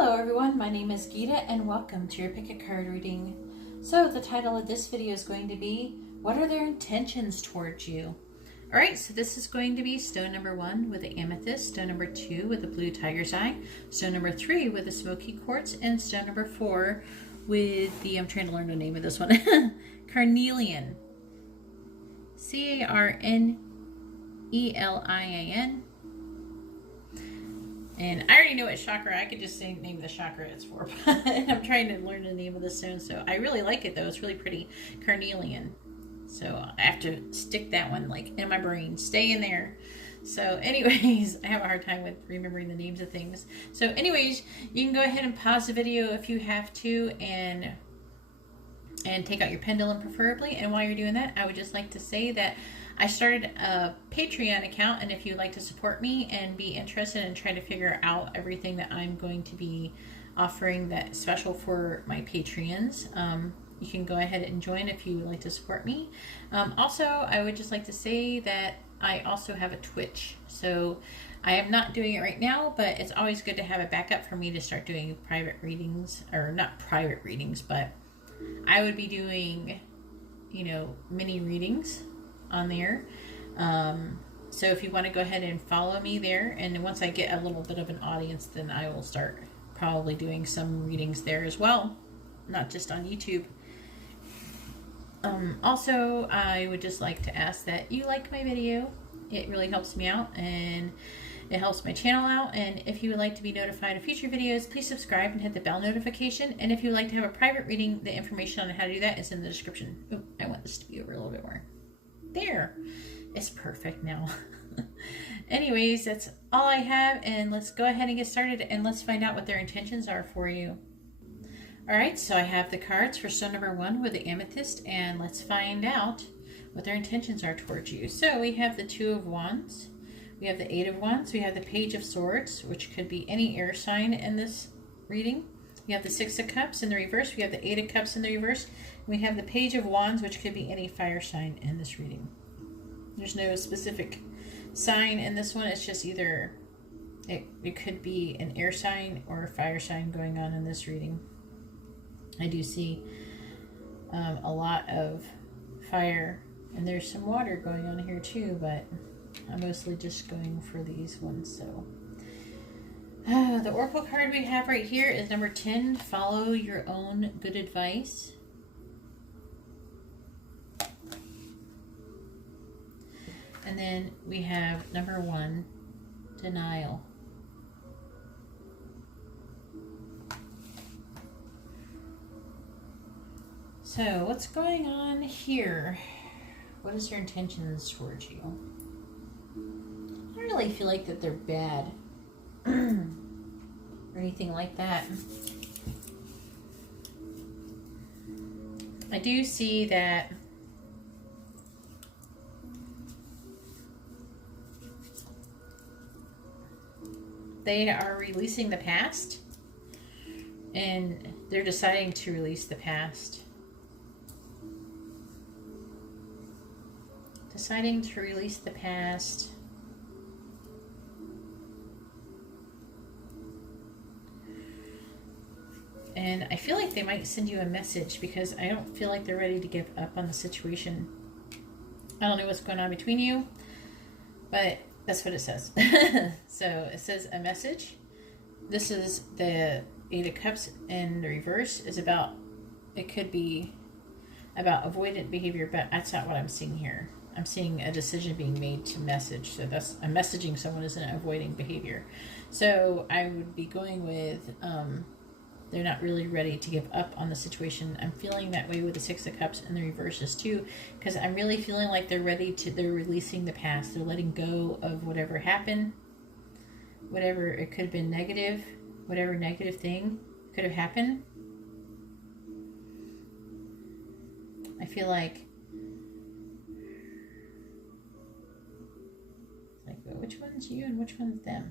Hello everyone, my name is Geeta and welcome to your pick a card reading. So the title of this video is going to be, what are their intentions towards you? Alright, so this is going to be stone number 1 with the amethyst, stone number 2 with the blue tiger's eye, stone number 3 with the smoky quartz, and stone number 4 with the, I'm trying to learn the name of this one, carnelian. C-A-R-N-E-L-I-A-N. And I already know what chakra, I could just say name the chakra it's for, but I'm trying to learn the name of the stone, so I really like it though, it's really pretty, carnelian. So I have to stick that one like in my brain, stay in there. So anyways, I have a hard time with remembering the names of things. So anyways, you can go ahead and pause the video if you have to and take out your pendulum preferably. And while you're doing that, I would just like to say that I started a Patreon account, and if you'd like to support me and be interested in trying to figure out everything that I'm going to be offering that's special for my Patreons, you can go ahead and join if you would like to support me. Also, I would just like to say that I also have a Twitch. So I am not doing it right now, but it's always good to have a backup for me to start doing private readings, or not private readings, but I would be doing, you know, mini readings on there. So if you want to go ahead and follow me there, and once I get a little bit of an audience, then I will start probably doing some readings there as well, not just on YouTube. Also, I would just like to ask that you like my video. It really helps me out and it helps my channel out. And if you would like to be notified of future videos, please subscribe and hit the bell notification. And if you would like to have a private reading, the information on how to do that is in the description. Oh, I want this to be over a little bit more. There, it's perfect now. Anyways, that's all I have, and let's go ahead and get started and let's find out what their intentions are for you. Alright, so I have the cards for stone number 1 with the amethyst, and let's find out what their intentions are towards you. So we have the 2 of Wands, we have the 8 of Wands, we have the Page of Swords, which could be any air sign in this reading. We have the 6 of Cups in the reverse, we have the 8 of Cups in the reverse, and we have the Page of Wands, which could be any fire sign in this reading. There's no specific sign in this one, it's just either, it could be an air sign or a fire sign going on in this reading. I do see a lot of fire, and there's some water going on here too, but I'm mostly just going for these ones. So the oracle card we have right here is number 10, follow your own good advice. And then we have number 1, denial. So what's going on here? What is your intentions towards you? I don't really feel like that they're bad or anything like that. I do see that they are releasing the past, and they're deciding to release the past. Deciding to release the past. And I feel like they might send you a message, because I don't feel like they're ready to give up on the situation. I don't know what's going on between you, but that's what it says. So it says a message. This is the 8 of Cups in the reverse, is about, it could be about avoidant behavior, but that's not what I'm seeing here. I'm seeing a decision being made to message. So that's, I'm messaging someone as an avoiding behavior. So I would be going with, they're not really ready to give up on the situation. I'm feeling that way with the 6 of Cups and the reverses too, because I'm really feeling like they're ready to, they're releasing the past. They're letting go of whatever happened, whatever, it could have been negative, whatever negative thing could have happened. I feel like, which one's you and which one's them?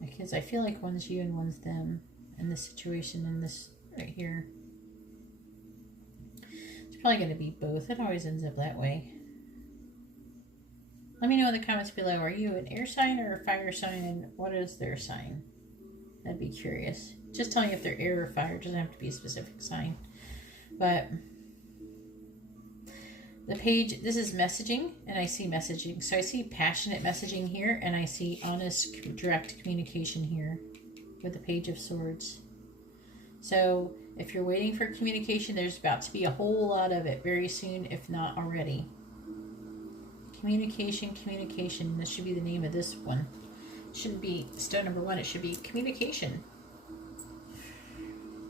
Because I feel like one's you and one's them in this situation, in this right here. It's probably going to be both. It always ends up that way. Let me know in the comments below. Are you an air sign or a fire sign, and what is their sign? I'd be curious. Just tell me if they're air or fire. It doesn't have to be a specific sign. But the page, this is messaging, and I see messaging. So I see passionate messaging here, and I see honest, direct communication here with the Page of Swords. So if you're waiting for communication, there's about to be a whole lot of it very soon, if not already. Communication, communication. This should be the name of this one. It shouldn't be stone number 1. It should be communication.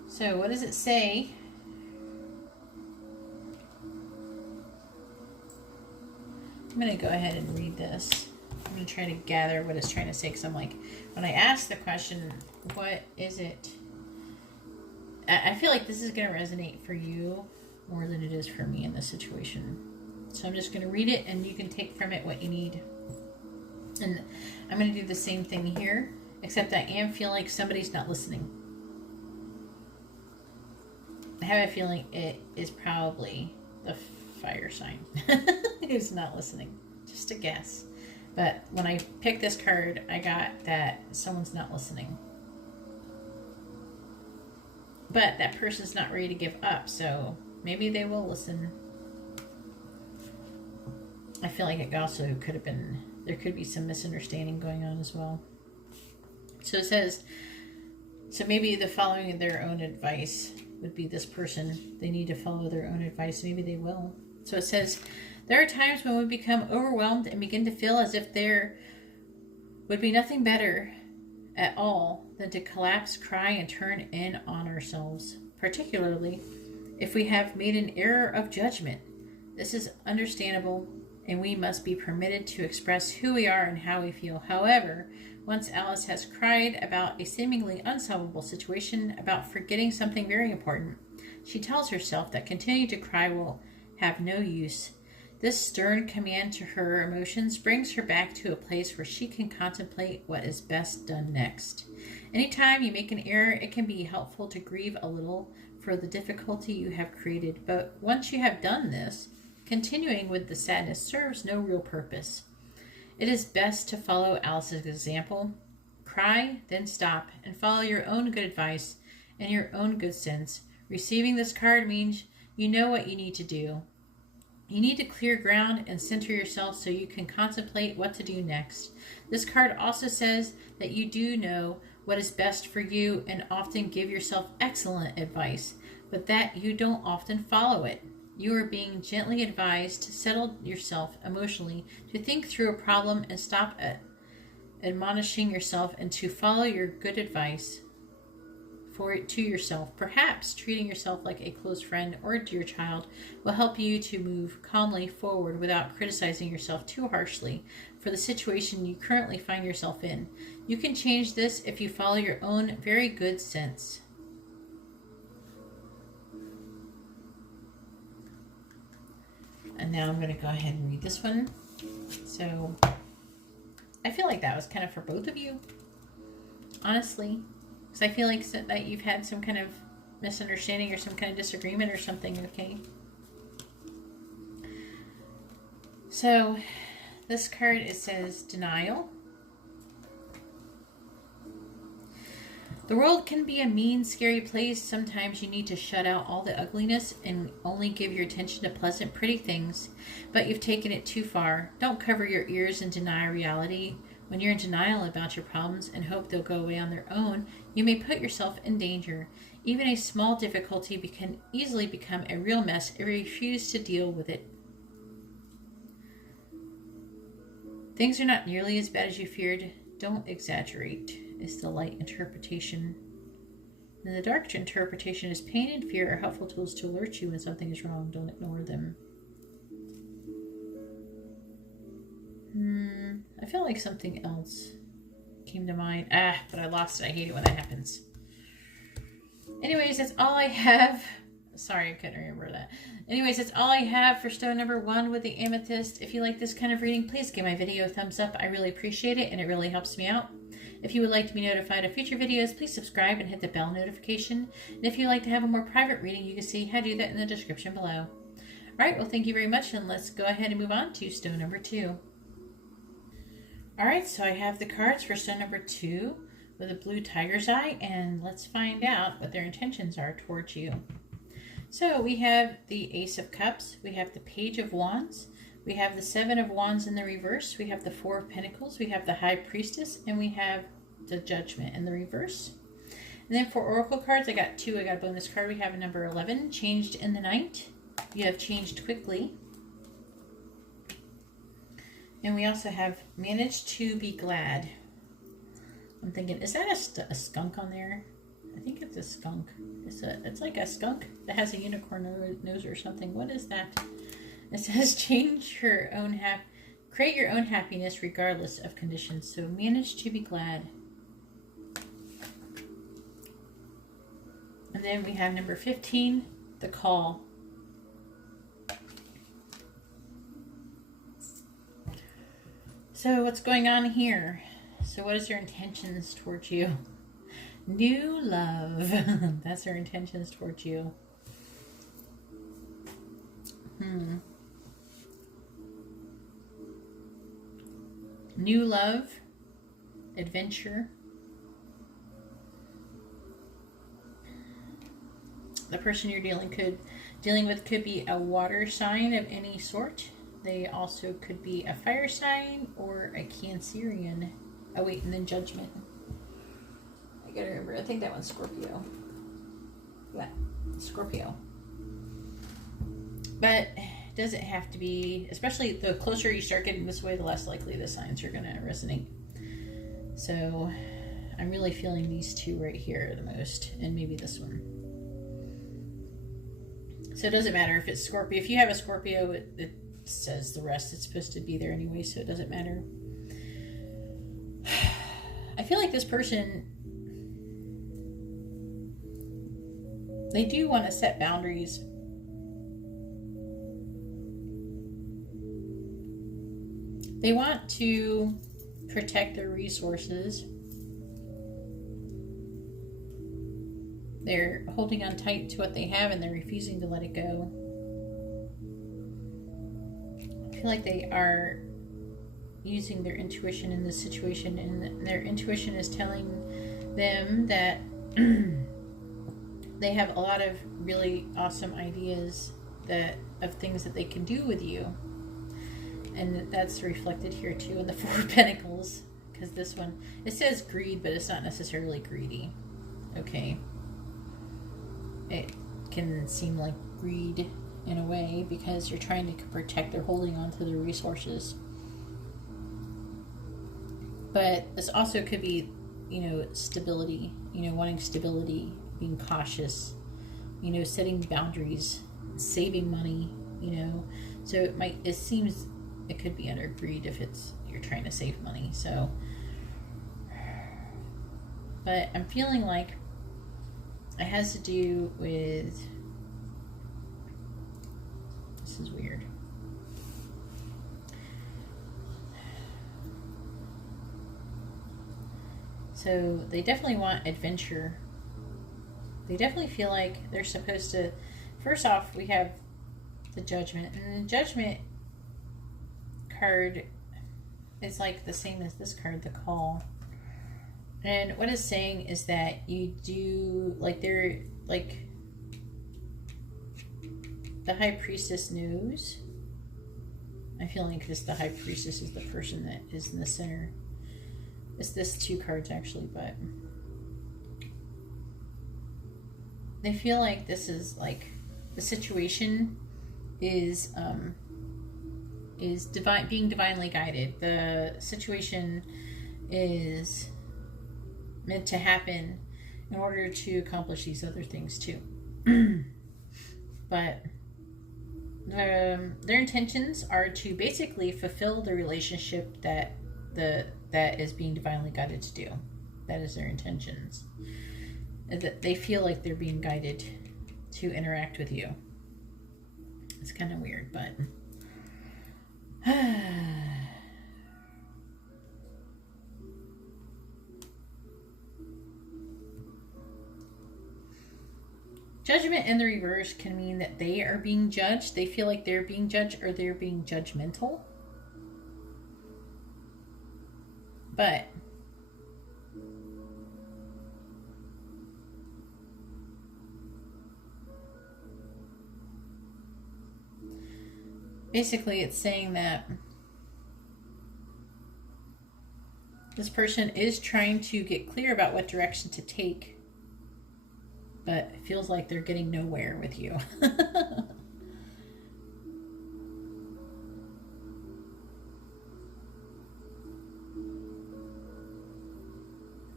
So what does it say? I'm going to go ahead and read this. I'm going to try to gather what it's trying to say, because I'm like, when I ask the question, what is it? I feel like this is going to resonate for you more than it is for me in this situation. So I'm just going to read it, and you can take from it what you need. And I'm going to do the same thing here, except I am feeling like somebody's not listening. I have a feeling it is probably the fire sign who's not listening. Just a guess. But when I picked this card, I got that someone's not listening. But that person's not ready to give up, so maybe they will listen. I feel like it also could have been, there could be some misunderstanding going on as well. So it says, so maybe the following their own advice would be this person. They need to follow their own advice. Maybe they will. So it says, there are times when we become overwhelmed and begin to feel as if there would be nothing better at all than to collapse, cry, and turn in on ourselves, particularly if we have made an error of judgment. This is understandable, and we must be permitted to express who we are and how we feel. However, once Alice has cried about a seemingly unsolvable situation, about forgetting something very important, she tells herself that continuing to cry will have no use. This stern command to her emotions brings her back to a place where she can contemplate what is best done next. Anytime you make an error, it can be helpful to grieve a little for the difficulty you have created. But once you have done this, continuing with the sadness serves no real purpose. It is best to follow Alice's example. Cry, then stop, and follow your own good advice and your own good sense. Receiving this card means you know what you need to do. You need to clear ground and center yourself so you can contemplate what to do next. This card also says that you do know what is best for you and often give yourself excellent advice, but that you don't often follow it. You are being gently advised to settle yourself emotionally, to think through a problem and stop admonishing yourself, and to follow your good advice for it to yourself. Perhaps treating yourself like a close friend or a dear child will help you to move calmly forward without criticizing yourself too harshly for the situation you currently find yourself in. You can change this if you follow your own very good sense. And now I'm going to go ahead and read this one. So I feel like that was kind of for both of you, honestly. Because I feel like that you've had some kind of misunderstanding or some kind of disagreement or something, okay? So this card, it says denial. The world can be a mean, scary place. Sometimes you need to shut out all the ugliness and only give your attention to pleasant, pretty things. But you've taken it too far. Don't cover your ears and deny reality. When you're in denial about your problems and hope they'll go away on their own, you may put yourself in danger. Even a small difficulty can easily become a real mess if you refuse to deal with it. Things are not nearly as bad as you feared. Don't exaggerate, is the light interpretation. And the dark interpretation is pain and fear are helpful tools to alert you when something is wrong. Don't ignore them. I feel like something else came to mind. But I lost it. I hate it when that happens. Anyways, that's all I have. Sorry, I couldn't remember that. Anyways, that's all I have for stone number 1 with the amethyst. If you like this kind of reading, please give my video a thumbs up. I really appreciate it, and it really helps me out. If you would like to be notified of future videos, please subscribe and hit the bell notification. And if you'd like to have a more private reading, you can see how to do that in the description below. Alright, well, thank you very much, and let's go ahead and move on to stone number 2. Alright, so I have the cards for stone number 2 with a blue tiger's eye, and let's find out what their intentions are towards you. So we have the Ace of Cups, we have the Page of Wands, we have the Seven of Wands in the reverse, we have the Four of Pentacles, we have the High Priestess, and we have the Judgment in the reverse. And then for Oracle cards, I got two. I got a bonus card. We have a number 11, changed in the night. You have changed quickly. And we also have managed to be glad. I'm thinking, is that a skunk on there? I think it's a skunk. It's like a skunk that has a unicorn nose or something. What is that? It says create your own happiness regardless of conditions. So manage to be glad. And then we have number 15, the call. So what's going on here? So what is their intentions towards you? New love. That's their intentions towards you. New love, adventure. The person you're dealing with could be a water sign of any sort. They also could be a fire sign or a Cancerian. Oh wait, and then Judgment. I gotta remember, I think that one's Scorpio. Yeah, Scorpio. But it doesn't have to be, especially the closer you start getting this way, the less likely the signs are gonna resonate. So I'm really feeling these two right here the most, and maybe this one. So it doesn't matter if it's Scorpio. If you have a Scorpio, it says the rest. It's supposed to be there anyway, so it doesn't matter. I feel like this person, they do want to set boundaries. They want to protect their resources. They're holding on tight to what they have and they're refusing to let it go. I feel like they are using their intuition in this situation, and their intuition is telling them that they have a lot of really awesome ideas of things that they can do with you. And that's reflected here too in the Four of Pentacles, because this one, it says greed, but it's not necessarily greedy. Okay. It can seem like greed in a way because you're trying to protect, they're holding on to their resources. But this also could be, stability, wanting stability, being cautious, setting boundaries, saving money, So it seems it could be under greed if you're trying to save money. So, but I'm feeling like it has to do with, this is weird. So they definitely want adventure. They definitely feel like they're supposed to, first off, we have the Judgment. And the Judgment card is like the same as this card, the Call. And what it's saying is that you do, they're, the High Priestess knows. I feel like because the High Priestess is the person that is in the center. It's this two cards actually, but they feel like this is the situation is being divinely guided. The situation is meant to happen in order to accomplish these other things too. But their intentions are to basically fulfill the relationship that is being divinely guided to do. That is their intentions. That they feel like they're being guided to interact with you. It's kind of weird, but Judgment in the reverse can mean that they are being judged. They feel like they're being judged, or they're being judgmental. But Basically, it's saying that this person is trying to get clear about what direction to take, but it feels like they're getting nowhere with you.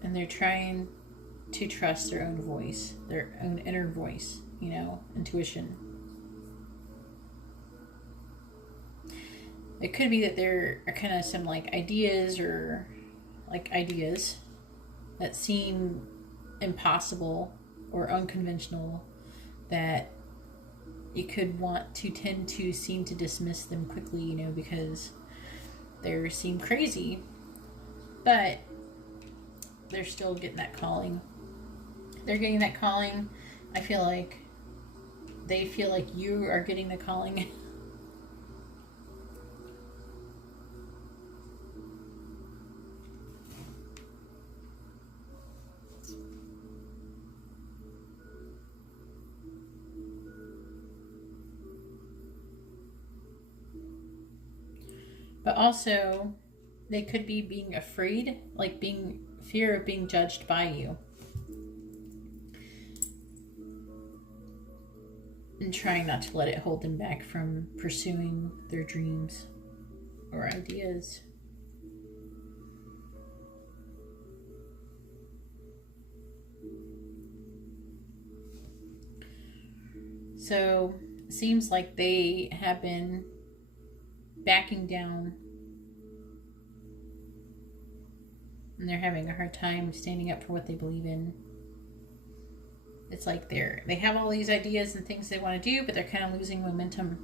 And they're trying to trust their own voice, their own inner voice, intuition. It could be that there are kind of some ideas that seem impossible or unconventional, that you could want to tend to seem to dismiss them quickly, because they seem crazy, but they're still getting that calling. They're getting that calling. I feel like they feel like you are getting the calling. But also, they could be being afraid, fear of being judged by you. And trying not to let it hold them back from pursuing their dreams or ideas. So, it seems like they have been backing down, and they're having a hard time standing up for what they believe in. It's like they have all these ideas and things they want to do, but they're kind of losing momentum.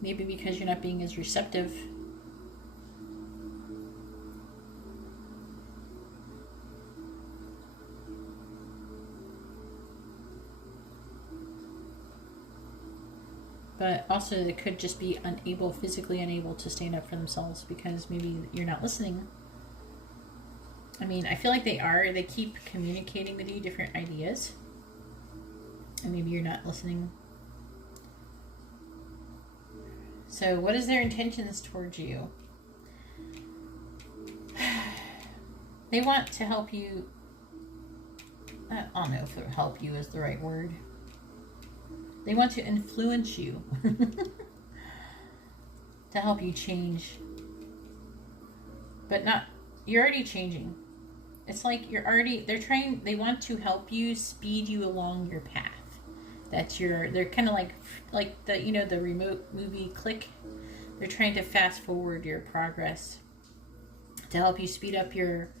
Maybe because you're not being as receptive. But also they could just be physically unable to stand up for themselves because maybe you're not listening. I mean, I feel like they are. They keep communicating with you different ideas. And maybe you're not listening. So what is their intentions towards you? They want to help you. I don't know if help you is the right word. They want to influence you to help you change. But you're already changing. It's like they want to help you, speed you along your path. They're kind of like the, the remote movie Click. They're trying to fast forward your progress to help you speed up your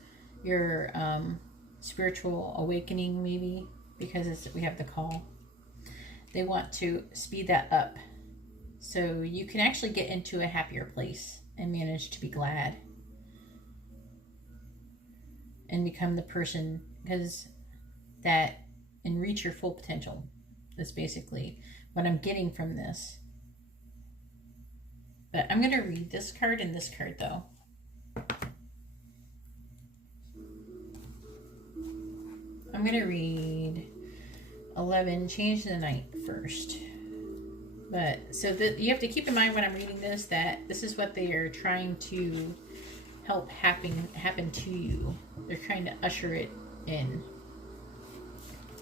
spiritual awakening, maybe, because we have the call. They want to speed that up so you can actually get into a happier place and manage to be glad and become the person and reach your full potential. That's basically what I'm getting from this. But I'm going to read this card and this card, though. I'm going to read 11, Change the Night first. But so you have to keep in mind when I'm reading this that this is what they are trying to help happen to you. They're trying to usher it in.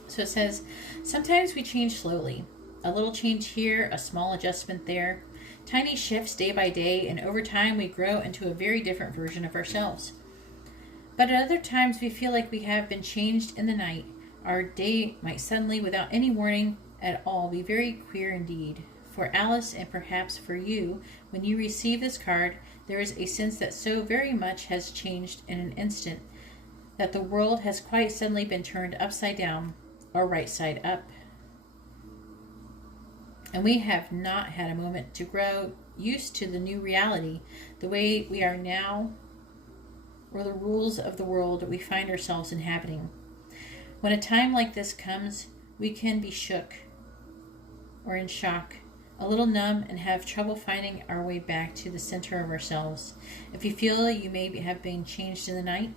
So it says, sometimes we change slowly. A little change here, a small adjustment there. Tiny shifts day by day, and over time we grow into a very different version of ourselves. But at other times we feel like we have been changed in the night. Our day might suddenly, without any warning at all, be very queer indeed. For Alice, and perhaps for you, when you receive this card, there is a sense that so very much has changed in an instant that the world has quite suddenly been turned upside down or right side up. And we have not had a moment to grow used to the new reality, the way we are now, or the rules of the world we find ourselves inhabiting. When a time like this comes, we can be shook or in shock, a little numb, and have trouble finding our way back to the center of ourselves. If you feel you may have been changed in the night,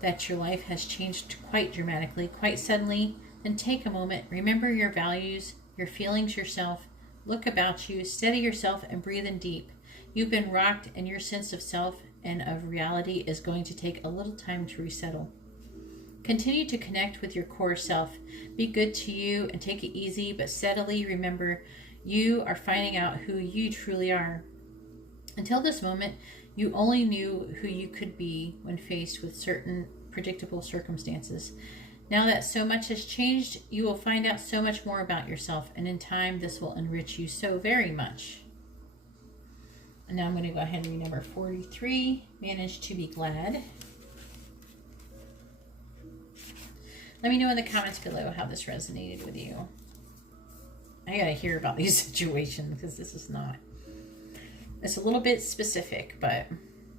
that your life has changed quite dramatically, quite suddenly, then take a moment, remember your values, your feelings, yourself, Look about you, steady yourself, and breathe in deep. You've been rocked, and your sense of self and of reality is going to take a little time to resettle. Continue to connect with your core self. Be good to you and take it easy, but steadily remember you are finding out who you truly are. Until this moment, you only knew who you could be when faced with certain predictable circumstances. Now that so much has changed, you will find out so much more about yourself, and in time, this will enrich you so very much. And now I'm going to go ahead and read number 43, Manage to be Glad. Let me know in the comments below how this resonated with you. I got to hear about these situations because this is not. It's a little bit specific, but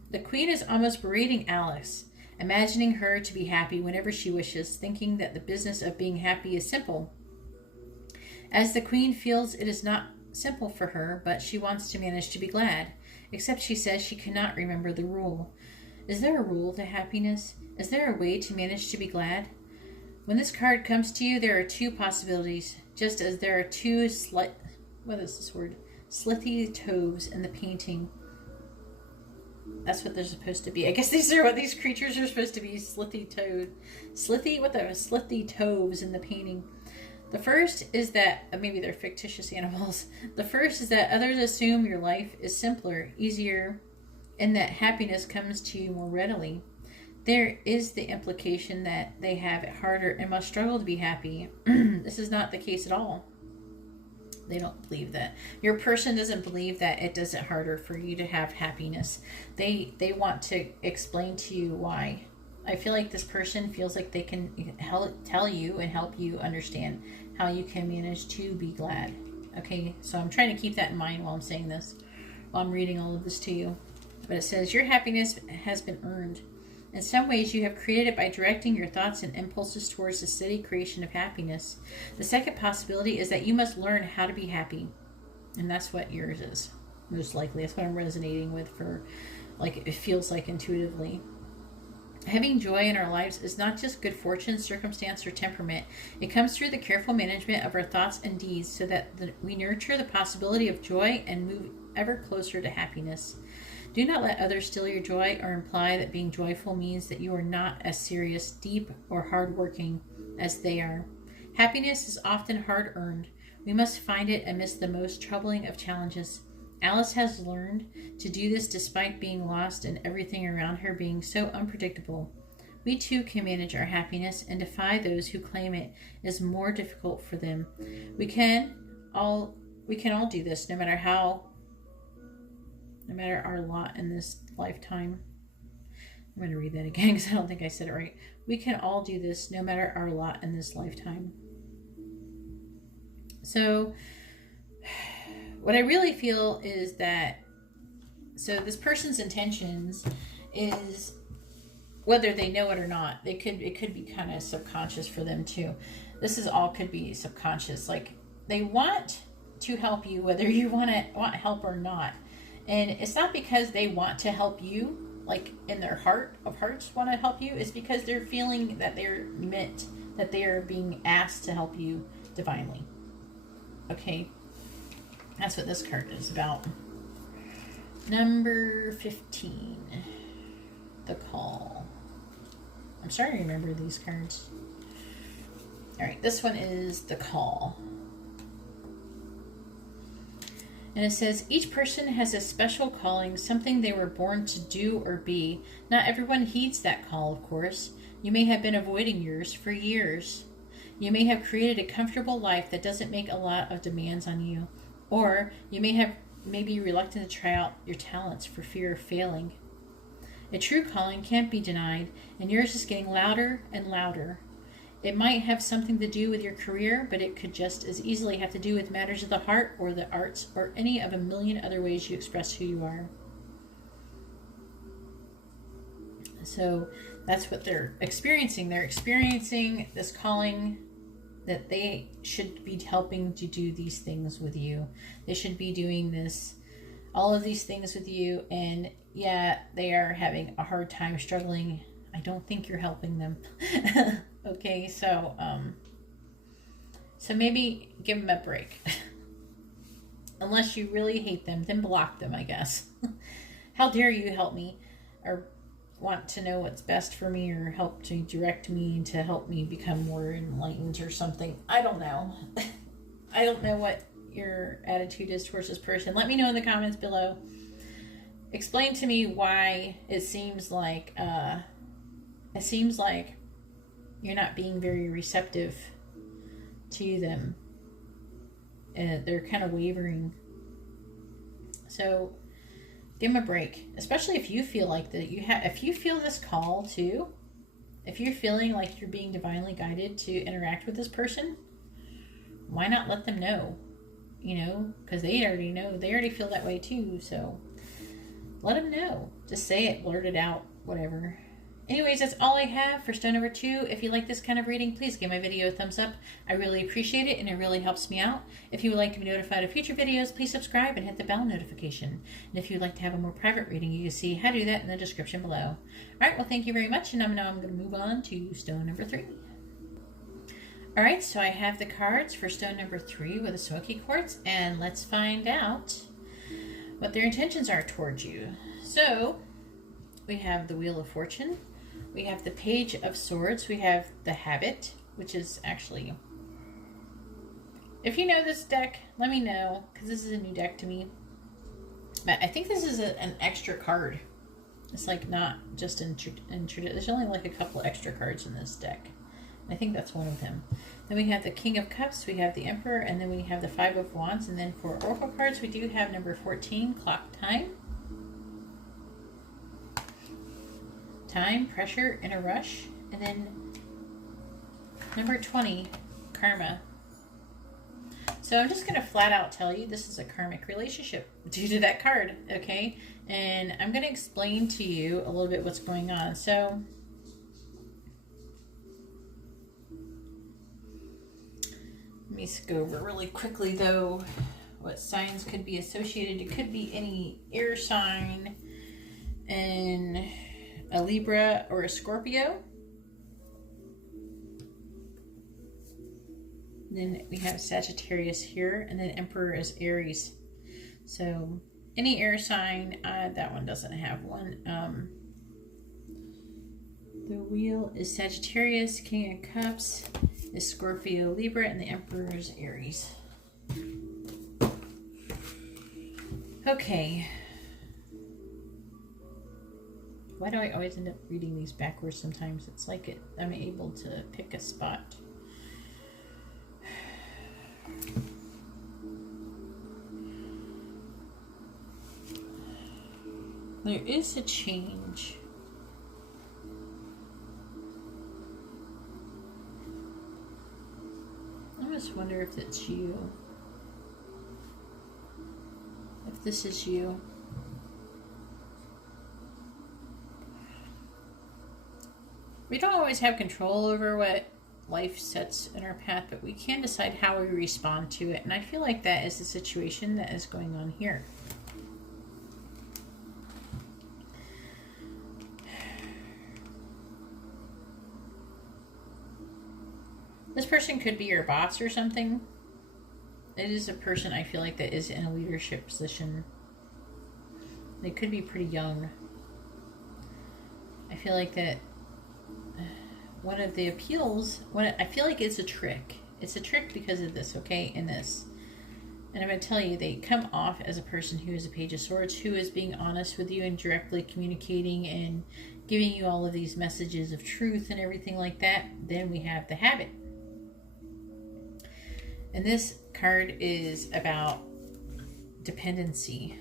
the Queen is almost berating Alice, imagining her to be happy whenever she wishes, thinking that the business of being happy is simple. As the Queen feels it is not simple for her, but she wants to manage to be glad, except she says she cannot remember the rule. Is there a rule to happiness? Is there a way to manage to be glad? When this card comes to you, there are two possibilities, just as there are two slithy toves in the painting. That's what they're supposed to be. I guess these are what these creatures are supposed to be. Slithy toves in the painting. The first is that, maybe they're fictitious animals. The first is that others assume your life is simpler, easier, and that happiness comes to you more readily. There is the implication that they have it harder and must struggle to be happy. This is not the case at all. They don't believe that. Your person doesn't believe that it does it harder for you to have happiness. They want to explain to you why. I feel like this person feels like they can tell you and help you understand how you can manage to be glad. Okay, so I'm trying to keep that in mind while I'm saying this, while I'm reading all of this to you. But it says, your happiness has been earned. In some ways, you have created it by directing your thoughts and impulses towards the steady creation of happiness. The second possibility is that you must learn how to be happy. And that's what yours is, most likely. That's what I'm resonating with for, like, it feels like intuitively. Having joy in our lives is not just good fortune, circumstance, or temperament. It comes through the careful management of our thoughts and deeds so that we nurture the possibility of joy and move ever closer to happiness. Do not let others steal your joy or imply that being joyful means that you are not as serious, deep, or hardworking as they are. Happiness is often hard-earned. We must find it amidst the most troubling of challenges. Alice has learned to do this despite being lost and everything around her being so unpredictable. We too can manage our happiness and defy those who claim it is more difficult for them. We can all do this, no matter our lot in this lifetime. I'm going to read that again because I don't think I said it right. We can all do this, no matter our lot in this lifetime. So, what I really feel is that, so this person's intentions is, whether they know it or not, it could be kind of subconscious for them too. This is all could be subconscious. Like, they want to help you, whether you want help or not. And it's not because they want to help you, like in their heart of hearts want to help you. It's because they're feeling that they're meant, that they are being asked to help you divinely. Okay, that's what this card is about. Number 15, the call. I'm starting to remember these cards. All right, this one is the call. And it says, each person has a special calling, something they were born to do or be. Not everyone heeds that call, of course. You may have been avoiding yours for years. You may have created a comfortable life that doesn't make a lot of demands on you. Or you may be reluctant to try out your talents for fear of failing. A true calling can't be denied, and yours is getting louder and louder. It might have something to do with your career, but it could just as easily have to do with matters of the heart or the arts or any of a million other ways you express who you are. So that's what they're experiencing. They're experiencing this calling that they should be helping to do these things with you. They should be doing this, all of these things with you, and yeah, they are having a hard time struggling. I don't think you're helping them. Okay, so maybe give them a break. Unless you really hate them, then block them, I guess. How dare you help me or want to know what's best for me or help to direct me to help me become more enlightened or something. I don't know. I don't know what your attitude is towards this person. Let me know in the comments below. Explain to me why it seems like you're not being very receptive to them. They're kind of wavering. So give them a break, especially if you feel like that. If you feel this call too, if you're feeling like you're being divinely guided to interact with this person, why not let them know? You know, because they already know. They already feel that way too. So let them know. Just say it, blurt it out, whatever. Anyways, that's all I have for stone number 2. If you like this kind of reading, please give my video a thumbs up. I really appreciate it, and it really helps me out. If you would like to be notified of future videos, please subscribe and hit the bell notification. And if you'd like to have a more private reading, you can see how to do that in the description below. All right, well, thank you very much, and now I'm going to move on to stone number 3. All right, so I have the cards for stone number 3 with a smoky quartz, and let's find out what their intentions are towards you. So we have the Wheel of Fortune. We have the Page of Swords. We have the Habit, which is actually, if you know this deck, let me know, because this is a new deck to me. But I think this is an extra card. It's like not just in there's only like a couple extra cards in this deck. I think that's one of them. Then we have the King of Cups, we have the Emperor, and then we have the Five of Wands. And then for Oracle cards, we do have number 14, Clock Time. Time, Pressure, in a Rush. And then number 20, Karma. So I'm just going to flat out tell you this is a karmic relationship due to that card, okay? And I'm going to explain to you a little bit what's going on. So let me go over really quickly, though, what signs could be associated. It could be any air sign and a Libra or a Scorpio. Then we have Sagittarius here, and then Emperor is Aries. So any air sign, that one doesn't have one. The Wheel is Sagittarius, King of Cups is Scorpio, Libra, and the Emperor is Aries. Okay. Why do I always end up reading these backwards sometimes? It's like I'm able to pick a spot. There is a change. I just wonder if it's you. If this is you. We don't always have control over what life sets in our path, but we can decide how we respond to it. And I feel like that is the situation that is going on here. This person could be your boss or something. It is a person I feel like that is in a leadership position. They could be pretty young. I feel like that one of the appeals, I feel like it's a trick. It's a trick because of this, okay, in this. And I'm going to tell you, they come off as a person who is a Page of Swords, who is being honest with you and directly communicating and giving you all of these messages of truth and everything like that. Then we have the Habit. And this card is about dependency.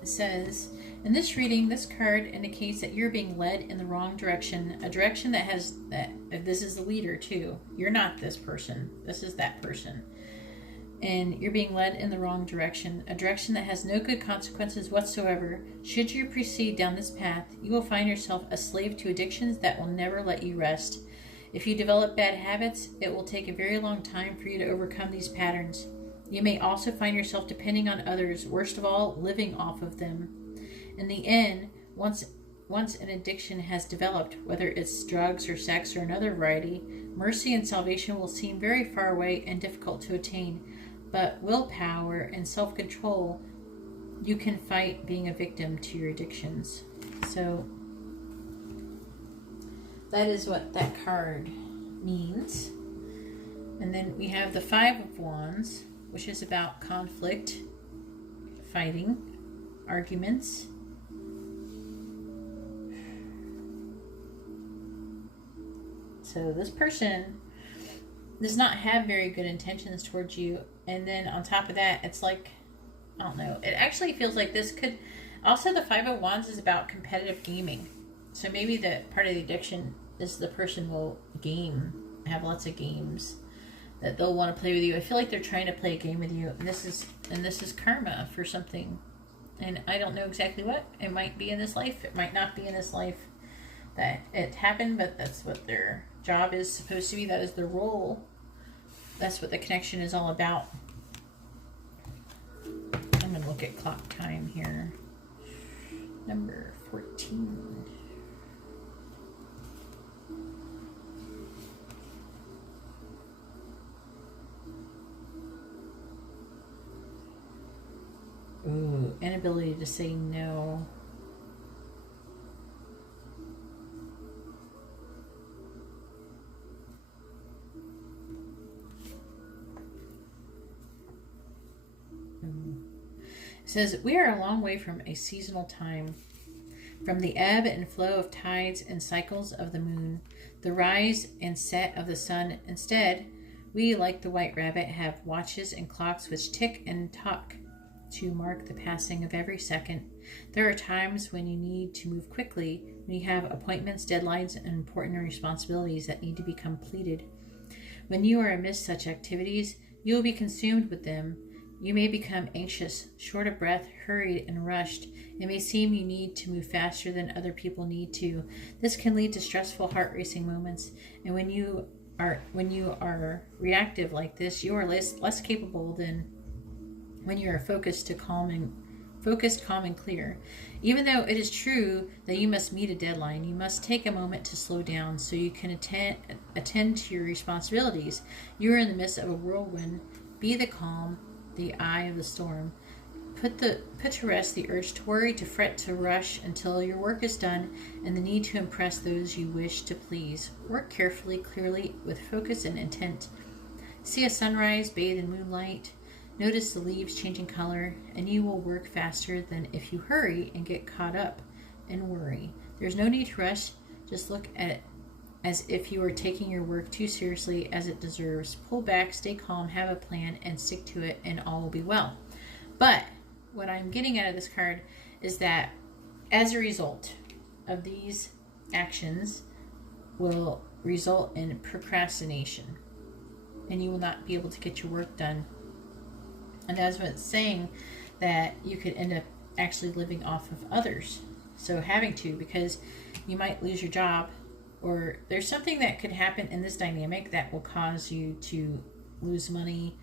It says, in this reading, this card indicates that you're being led in the wrong direction, a direction that has, this is the leader too. You're not this person. This is that person. And you're being led in the wrong direction, a direction that has no good consequences whatsoever. Should you proceed down this path, you will find yourself a slave to addictions that will never let you rest. If you develop bad habits, it will take a very long time for you to overcome these patterns. You may also find yourself depending on others, worst of all, living off of them. In the end, once an addiction has developed, whether it's drugs or sex or another variety, mercy and salvation will seem very far away and difficult to attain. But willpower and self-control, you can fight being a victim to your addictions. So that is what that card means. And then we have the Five of Wands, which is about conflict, fighting, arguments. So this person does not have very good intentions towards you. And then on top of that, it's like, I don't know. It actually feels like this could... Also, the Five of Wands is about competitive gaming. So maybe the part of the addiction is the person will have lots of games that they'll want to play with you. I feel like they're trying to play a game with you. And this is karma for something. And I don't know exactly what. It might be in this life. It might not be in this life that it happened, but that's what their job is supposed to be. That is their role. That's what the connection is all about. I'm going to look at clock time here. Number 14. Ooh, inability to say no. It says, we are a long way from a seasonal time, from the ebb and flow of tides and cycles of the moon, the rise and set of the sun. Instead, we, like the white rabbit, have watches and clocks which tick and tock to mark the passing of every second. There are times when you need to move quickly, when you have appointments, deadlines, and important responsibilities that need to be completed. When you are amidst such activities, you will be consumed with them. You may become anxious, short of breath, hurried, and rushed. It may seem you need to move faster than other people need to. This can lead to stressful, heart-racing moments. And when you are reactive like this, you are less capable than when you are focused, calm, and clear. Even though it is true that you must meet a deadline, you must take a moment to slow down so you can attend to your responsibilities. You are in the midst of a whirlwind. Be the calm, the eye of the storm. Put to rest the urge to worry, to fret, to rush until your work is done, and the need to impress those you wish to please. Work carefully, clearly, with focus and intent. See a sunrise, bathe in moonlight. Notice the leaves changing color, and you will work faster than if you hurry and get caught up in worry. There's no need to rush. Just look at it as if you are taking your work too seriously as it deserves. Pull back, stay calm, have a plan, and stick to it, and all will be well. But what I'm getting out of this card is that as a result of these actions will result in procrastination, and you will not be able to get your work done. And that's what it's saying, that you could end up actually living off of others. So having to, because you might lose your job, or there's something that could happen in this dynamic that will cause you to lose money,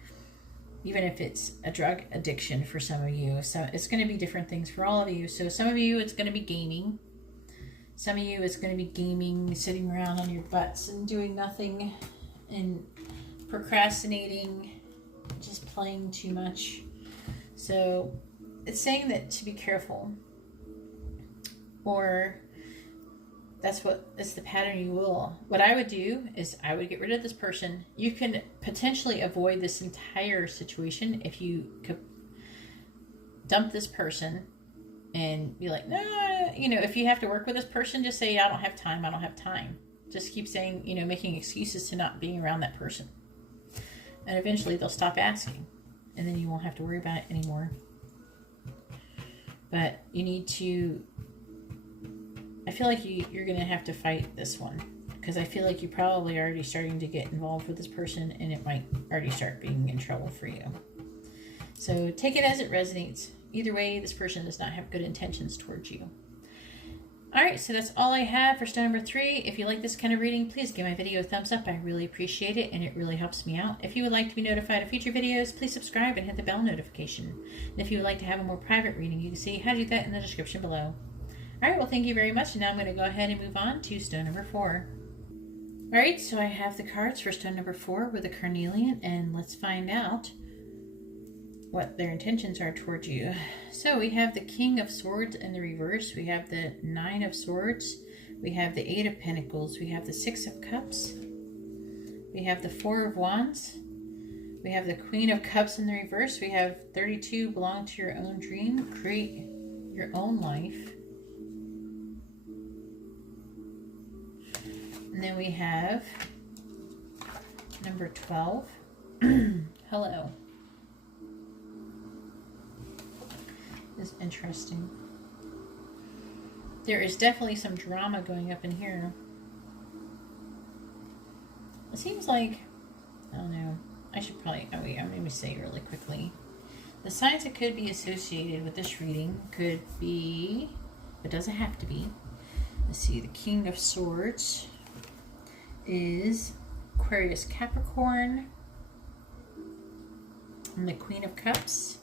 even if it's a drug addiction for some of you. So it's going to be different things for all of you. So some of you, it's going to be gaming. Some of you, it's going to be gaming, sitting around on your butts and doing nothing and procrastinating, just playing too much. So it's saying that to be careful, or it's the pattern you will. What I would do is I would get rid of this person. You can potentially avoid this entire situation if you could dump this person and be like, no, if you have to work with this person, just say, I don't have time. Just keep saying, making excuses to not being around that person. And eventually they'll stop asking, and then you won't have to worry about it anymore. But you need to, I feel like you're going to have to fight this one, because I feel like you're probably already starting to get involved with this person, and it might already start being in trouble for you. So take it as it resonates. Either way, this person does not have good intentions towards you. Alright, so that's all I have for stone number 3. If you like this kind of reading, please give my video a thumbs up. I really appreciate it, and it really helps me out. If you would like to be notified of future videos, please subscribe and hit the bell notification. And if you would like to have a more private reading, you can see how to do that in the description below. Alright, well, thank you very much, and now I'm going to go ahead and move on to stone number 4. Alright, so I have the cards for stone number 4 with a carnelian, and let's find out what their intentions are towards you. So we have the King of Swords in the reverse. We have the 9 of Swords. We have the 8 of Pentacles. We have the 6 of Cups. We have the 4 of Wands. We have the Queen of Cups in the reverse. We have 32, belong to your own dream. Create your own life. And then we have number 12. Hello. Is interesting. There is definitely some drama going up in here. It seems like, I don't know, I should probably, oh wait, I'm going to say really quickly. The signs that could be associated with this reading could be, it doesn't have to be. Let's see, the King of Swords is Aquarius, Capricorn, and the Queen of Cups,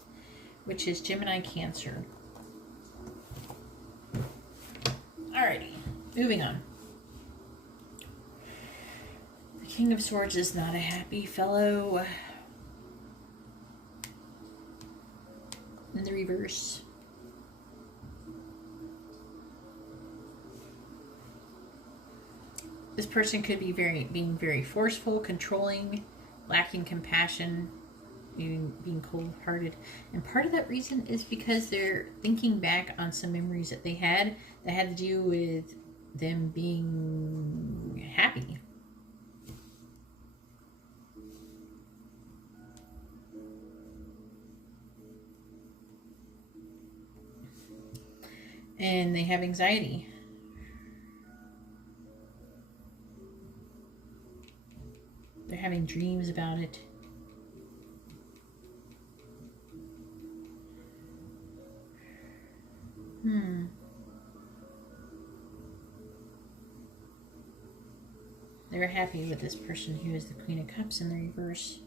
which is Gemini, Cancer. Alrighty, moving on. The King of Swords is not a happy fellow. In the reverse. This person could be being very forceful, controlling, lacking compassion, being cold-hearted, and part of that reason is because they're thinking back on some memories that they had that had to do with them being happy. And they have anxiety. They're having dreams about it. They're happy with this person who is the Queen of Cups in the reverse.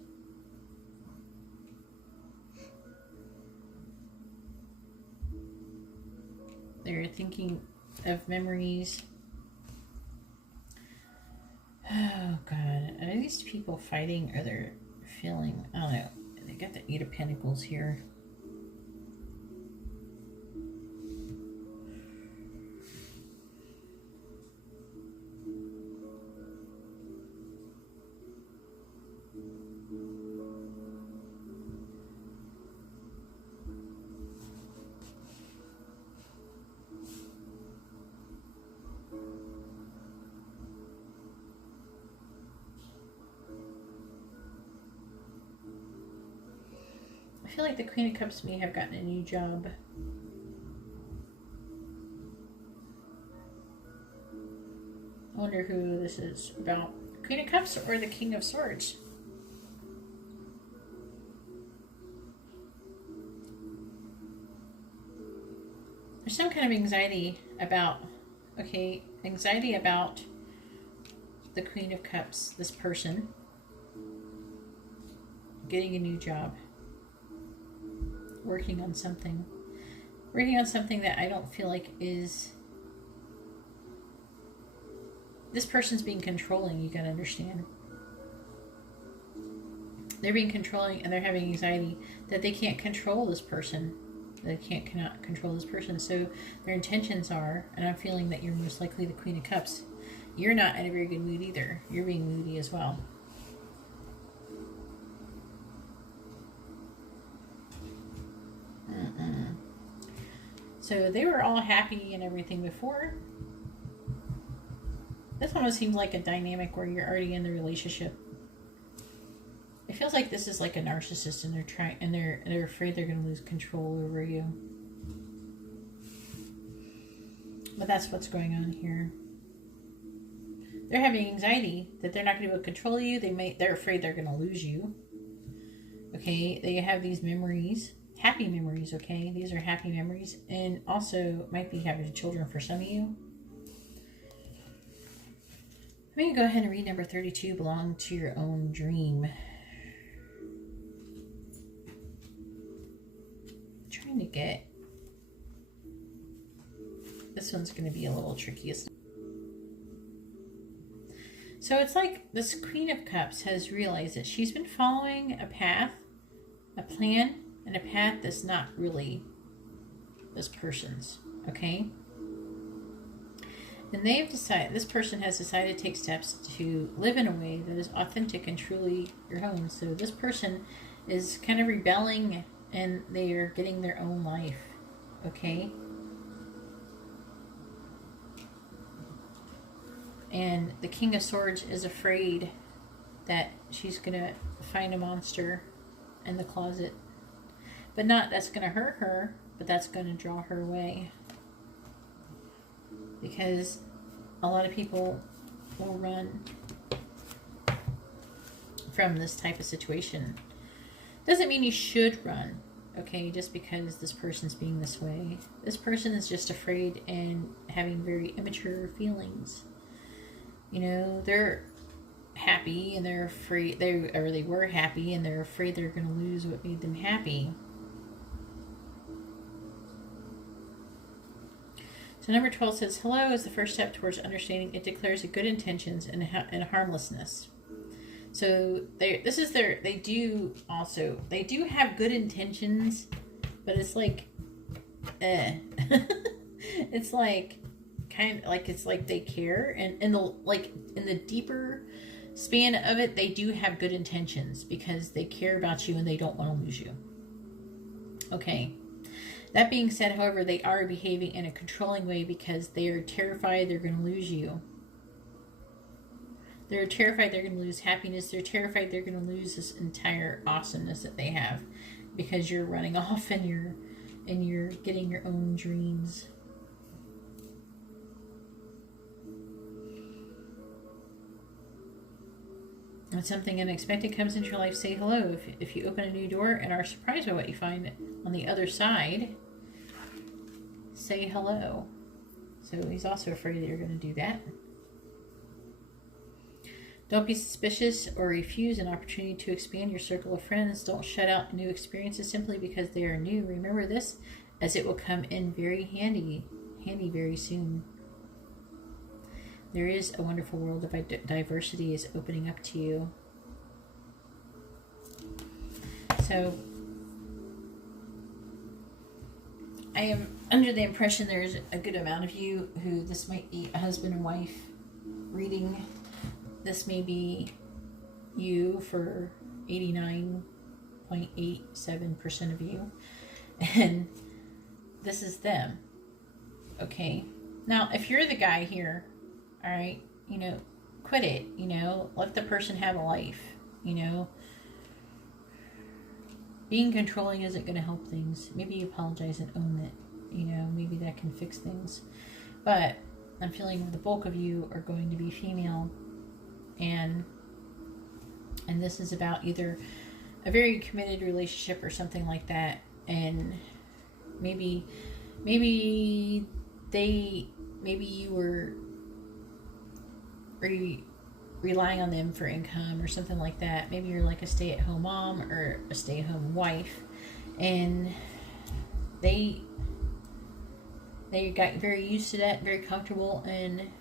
They're thinking of memories. Oh God, are these people fighting or they're feeling, I don't know, they got the 8 of Pentacles here. I feel like the Queen of Cups may have gotten a new job. I wonder who this is about. Queen of Cups or the King of Swords? There's some kind of anxiety about, okay, anxiety about the Queen of Cups, this person, getting a new job. Working on something that I don't feel like is, this person's being controlling, you gotta understand. They're being controlling and they're having anxiety that they can't control this person. They cannot control this person. So their intentions are, and I'm feeling that you're most likely the Queen of Cups. You're not in a very good mood either. You're being moody as well. So they were all happy and everything before. This almost seems like a dynamic where you're already in the relationship. It feels like this is like a narcissist and they're afraid they're going to lose control over you. But that's what's going on here. They're having anxiety that they're not going to be able to control you. They're afraid they're going to lose you. Okay, they have these memories. Happy memories, okay? These are happy memories. And also might be having children for some of you. I'm going to go ahead and read number 32, Belong to Your Own Dream. I'm trying to get... This one's going to be a little tricky. So it's like this Queen of Cups has realized that she's been following a path, a plan, and a path that's not really this person's, okay? And they've decided, this person has decided to take steps to live in a way that is authentic and truly your own. So this person is kind of rebelling and they are getting their own life, okay? And the King of Swords is afraid that she's going to find a monster in the closet. But not that's going to hurt her, but that's going to draw her away. Because a lot of people will run from this type of situation. Doesn't mean you should run, okay, just because this person's being this way. This person is just afraid and having very immature feelings. You know, they're happy and they're afraid, they were happy and they're afraid they're going to lose what made them happy. So number 12 says, hello is the first step towards understanding. It declares a good intentions and harmlessness. So they do have good intentions, but it's like, it's like, kind of like, it's like they care. And in the deeper span of it, they do have good intentions because they care about you and they don't want to lose you. Okay. That being said, however, they are behaving in a controlling way because they are terrified they're going to lose you. They're terrified they're going to lose happiness. They're terrified they're going to lose this entire awesomeness that they have because you're running off and you're getting your own dreams. When something unexpected comes into your life, say hello. If you open a new door and are surprised by what you find on the other side, say hello. So he's also afraid that you're going to do that. Don't be suspicious or refuse an opportunity to expand your circle of friends. Don't shut out new experiences simply because they are new. Remember this, as it will come in very handy very soon. There is a wonderful world of diversity is opening up to you. So I am under the impression there's a good amount of you who this might be a husband and wife reading. This may be you for 89.87% of you. And this is them. Okay. Now, if you're the guy here, all right, you know, quit it, you know, let the person have a life, you know. Being controlling isn't going to help things. Maybe you apologize and own it, you know, maybe that can fix things. But I'm feeling the bulk of you are going to be female, and this is about either a very committed relationship or something like that, and maybe you were relying on them for income or something like that. Maybe you're like a stay-at-home mom or a stay-at-home wife, and they got very used to that, very comfortable and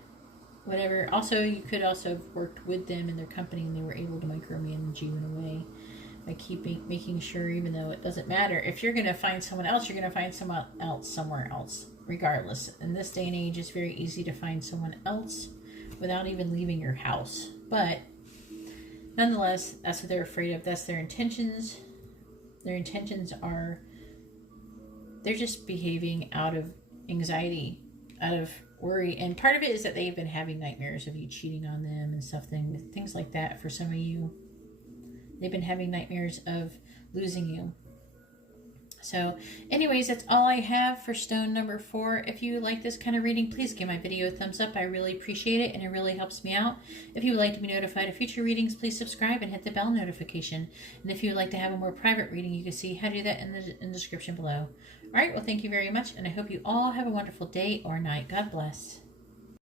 whatever. Also, you could also have worked with them in their company and they were able to micromanage you in a way by making sure, even though it doesn't matter, if you're going to find someone else, you're going to find someone else somewhere else regardless. In this day and age, it's very easy to find someone else without even leaving your house. But nonetheless, that's what they're afraid of. That's their intentions. Their intentions are, they're just behaving out of anxiety, out of worry. And part of it is that they've been having nightmares of you cheating on them and stuff, things like that. For some of you, they've been having nightmares of losing you. So anyways, that's all I have for stone number 4. If you like this kind of reading, please give my video a thumbs up. I really appreciate it, and it really helps me out. If you would like to be notified of future readings, please subscribe and hit the bell notification. And if you would like to have a more private reading, you can see how to do that in the description below. All right, well, thank you very much, and I hope you all have a wonderful day or night. God bless.